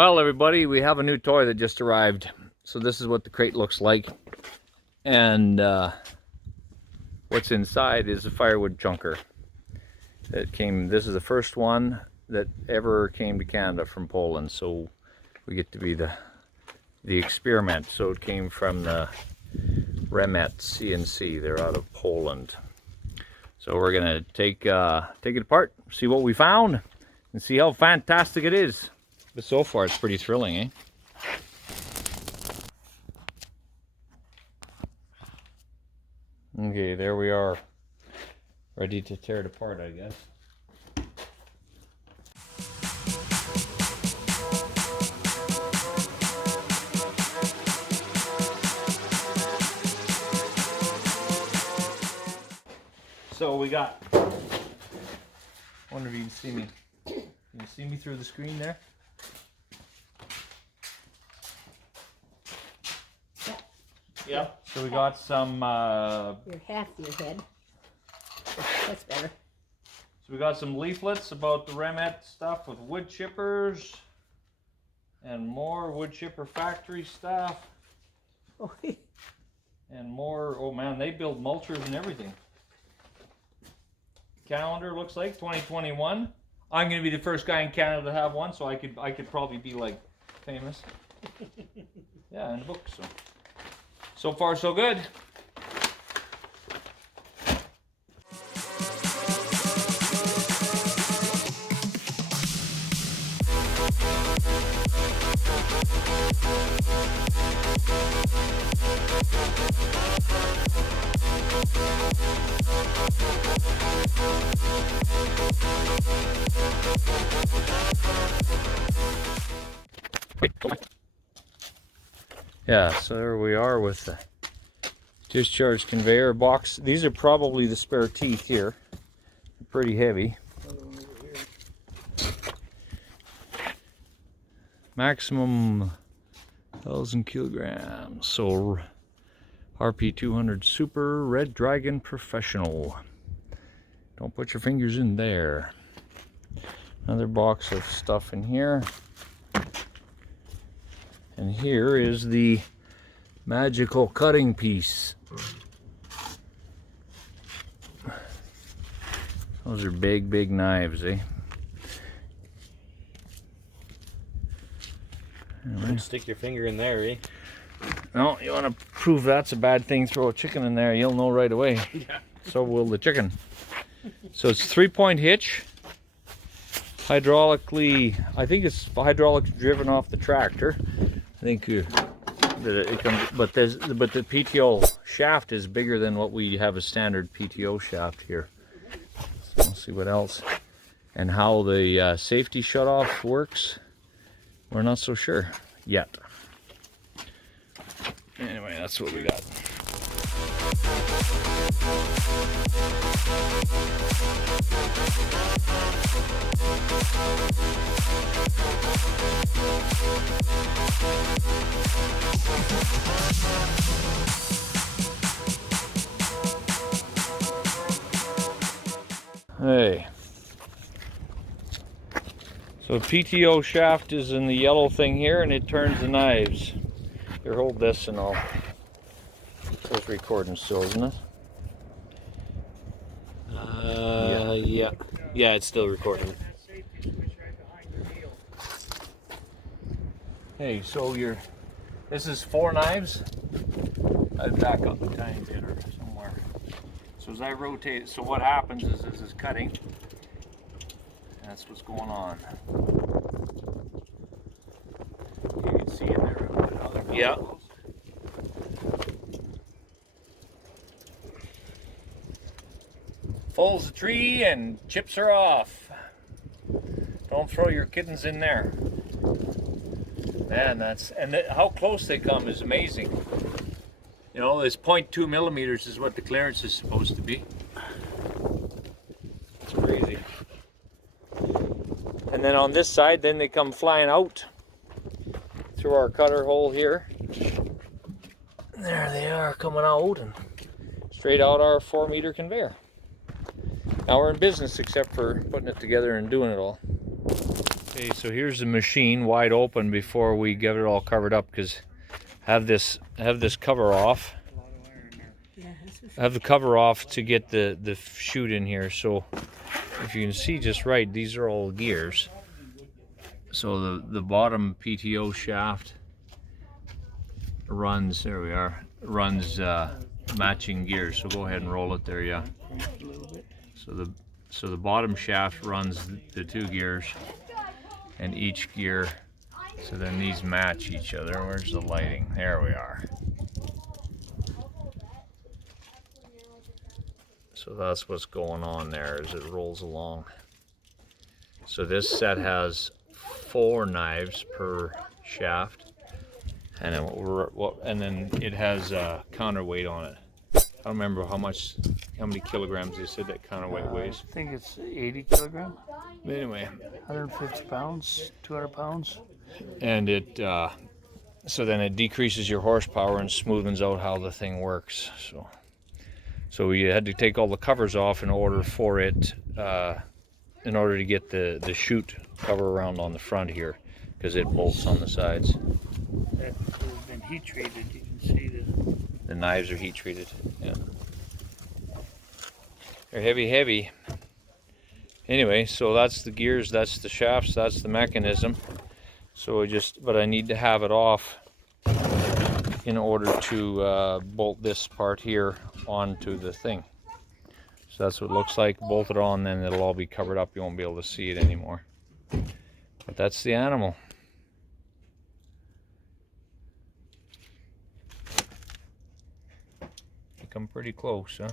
Well, everybody, we have a new toy that just arrived. So this is what the crate looks like. And what's inside is a firewood chunker. This is the first one that ever came to Canada from Poland. So we get to be the experiment. So it came from the Remet CNC. They're out of Poland. So we're gonna take it apart, see what we found, and see how fantastic it is. But so far, it's pretty thrilling, eh? Okay, there we are, ready to tear it apart, I guess. So we got, I wonder if you can see me. Can you see me through the screen there? Yeah. So we got some You're half your head. That's better. So we got some leaflets about the Remet stuff with wood chippers and more wood chipper factory stuff. Oh, And more, oh man, they build mulchers and everything. Calendar looks like 2021. I'm gonna be the first guy in Canada to have one, so I could probably be like famous. Yeah, in the book. So far so good. Yeah, so there we are with the discharge conveyor box. These are probably the spare teeth here. They're pretty heavy. Maximum 1,000 kilograms. So RP200 Super Red Dragon Professional. Don't put your fingers in there. Another box of stuff in here. And here is the magical cutting piece. Those are big, big knives, eh? Anyway. Don't stick your finger in there, eh? No, you want to prove that's a bad thing, throw a chicken in there, you'll know right away. Yeah. So will the chicken. So it's 3-point hitch. Hydraulically, I think it's hydraulic driven off the tractor. I think that it comes, but the PTO shaft is bigger than what we have a standard PTO shaft here. So we'll see what else. And how the safety shutoff works, we're not so sure yet. Anyway, that's what we got. Hey. So PTO shaft is in the yellow thing here, and it turns the knives. Here, hold this and I'll... It's recording still, isn't it? Yeah. Yeah, it's still recording. Hey, so this is 4 knives. I'd back up a tiny bit or somewhere. So as I rotate, so what happens is this is cutting. That's what's going on. You can see in there. Yeah. Falls the tree and chips her off. Don't throw your kittens in there. Man, how close they come is amazing. You know, this 0.2 millimeters is what the clearance is supposed to be. It's crazy. And then on this side, then they come flying out through our cutter hole here. There they are coming out and straight out our 4-meter conveyor. Now we're in business except for putting it together and doing it all. Okay, so here's the machine wide open before we get it all covered up, because have this cover off. Yeah, this is Have the cover off to get the chute in here. So if you can see just right, these are all gears. So the bottom PTO shaft runs, there we are, runs matching gears. So go ahead and roll it there, yeah. So the bottom shaft runs the 2 gears, and each gear, so then these match each other. Where's the lighting? There we are. So that's what's going on there as it rolls along. So this set has 4 knives per shaft, and then it has a counterweight on it. I don't remember how many kilograms they said that counterweight weighs. I think it's 80 kilogram, But anyway, 150 pounds, 200 pounds. and it so then it decreases your horsepower and smoothens out how the thing works. So we had to take all the covers off in order for it, in order to get the chute cover around on the front here, because it bolts on the sides. That has been heat treated. You can see The knives are heat treated. Yeah. They're heavy. Anyway, so that's the gears, that's the shafts, that's the mechanism. So but I need to have it off in order to bolt this part here onto the thing. So that's what it looks like. Bolt it on, then it'll all be covered up. You won't be able to see it anymore. But that's the animal. You come pretty close, huh?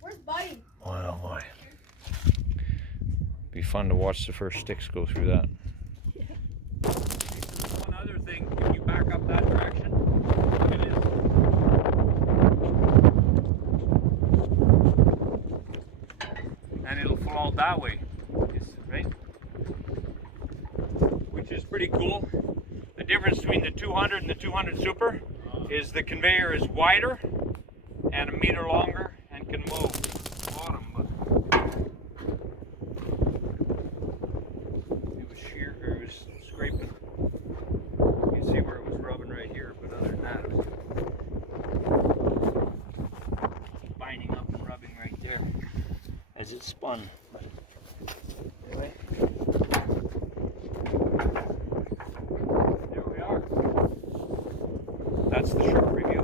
Where's Buddy? Boy, oh boy. Be fun to watch the first sticks go through that. Yeah. One other thing, if you back up that direction, look at this. And it'll fall out that way, right? Which is pretty cool. The difference between the 200 and the 200 Super is the conveyor is wider and 1 meter longer and can move. Bottom, but it was shear, or it was scraping. You can see where it was rubbing right here, but other than that, it was binding up and rubbing right there as it spun. But anyway, there we are. That's the short review.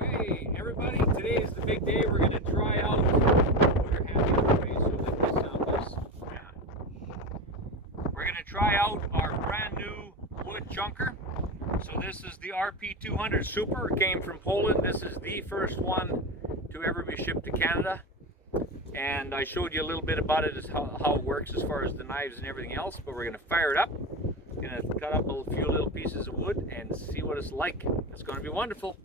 Hey everybody, today is the big day. We're going to try out, put our hand in the way so that this sound less. We're going to try out our brand new wood chunker. So this is the RP200 Super. It came from Poland. This is the first one to ever be shipped to Canada. And I showed you a little bit about it, as how it works as far as the knives and everything else. But we're going to fire it up. Going to cut up a few little pieces of wood and see what it's like. It's going to be wonderful.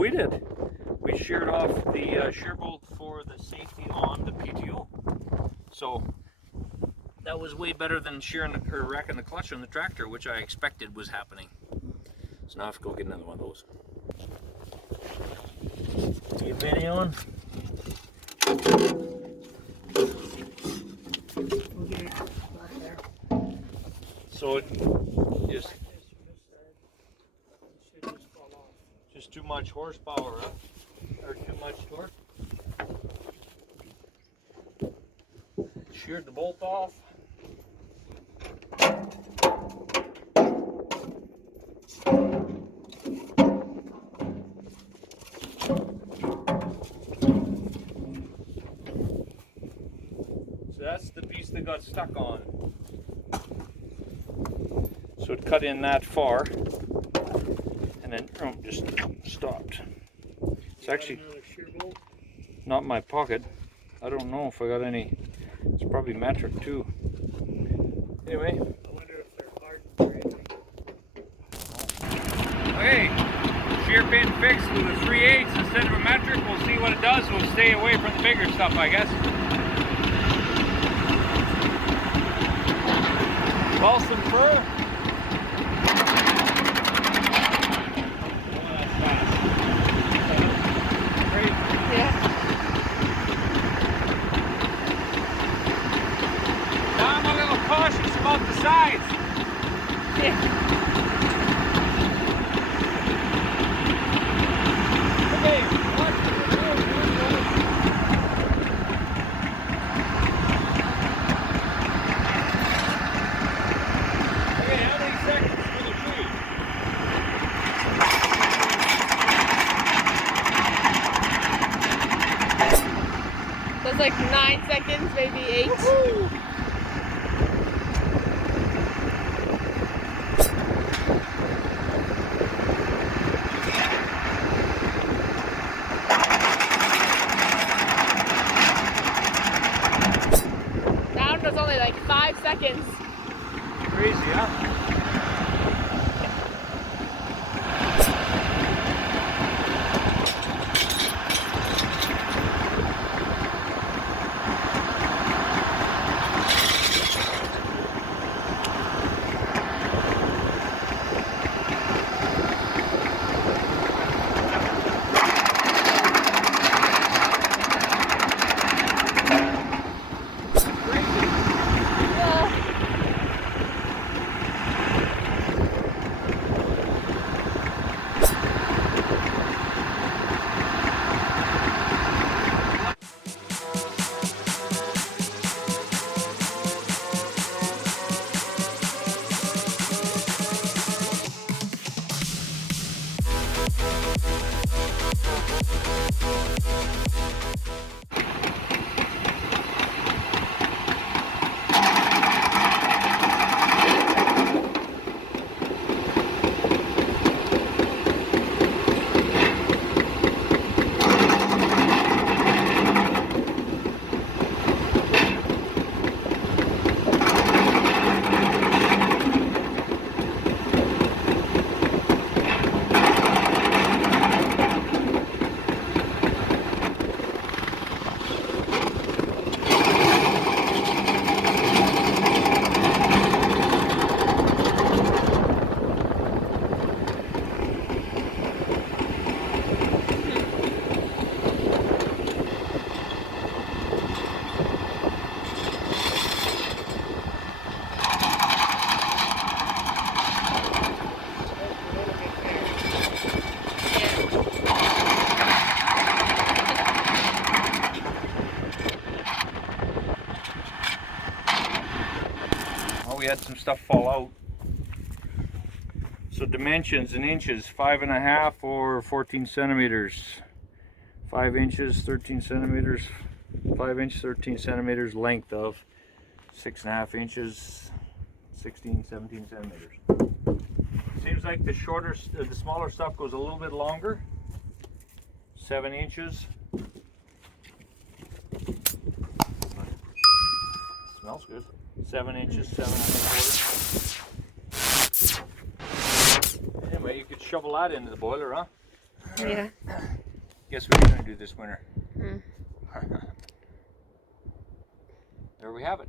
we did. We sheared off the shear bolt for the safety on the PTO. So that was way better than shearing or wrecking the clutch on the tractor, which I expected was happening. So now I have to go get another one of those. Get Benny on. So it just too much horsepower, huh? Or too much torque. Sheared the bolt off. So that's the piece that got stuck on. So it cut in that far and then just stopped. It's actually not in my pocket. I don't know if I got any. It's probably metric too. Anyway. I wonder if they're hard or anything. Okay, shear pin fixed with a 3/8 instead of a metric. We'll see what it does. We'll stay away from the bigger stuff, I guess. Balsam fir. Oh, that's fast. Great. Yeah. Now I'm a little cautious about the sides. Yeah. Okay, what? Okay, how many seconds for the tree? That's like 9 seconds, maybe 8. That one was only like 5 seconds. Crazy, huh? We had some stuff fall out. So dimensions in inches, 5.5 or 14 centimeters. 5 inches, 13 centimeters, 5 inch, 13 centimeters length of 6.5 inches, 16, 17 centimeters. Seems like the shorter, the smaller stuff goes a little bit longer. 7 inches. Smells good. 7 inches, 7.25. Anyway, you could shovel that into the boiler, huh? Yeah. Guess what you're gonna do this winter? Hmm. There we have it.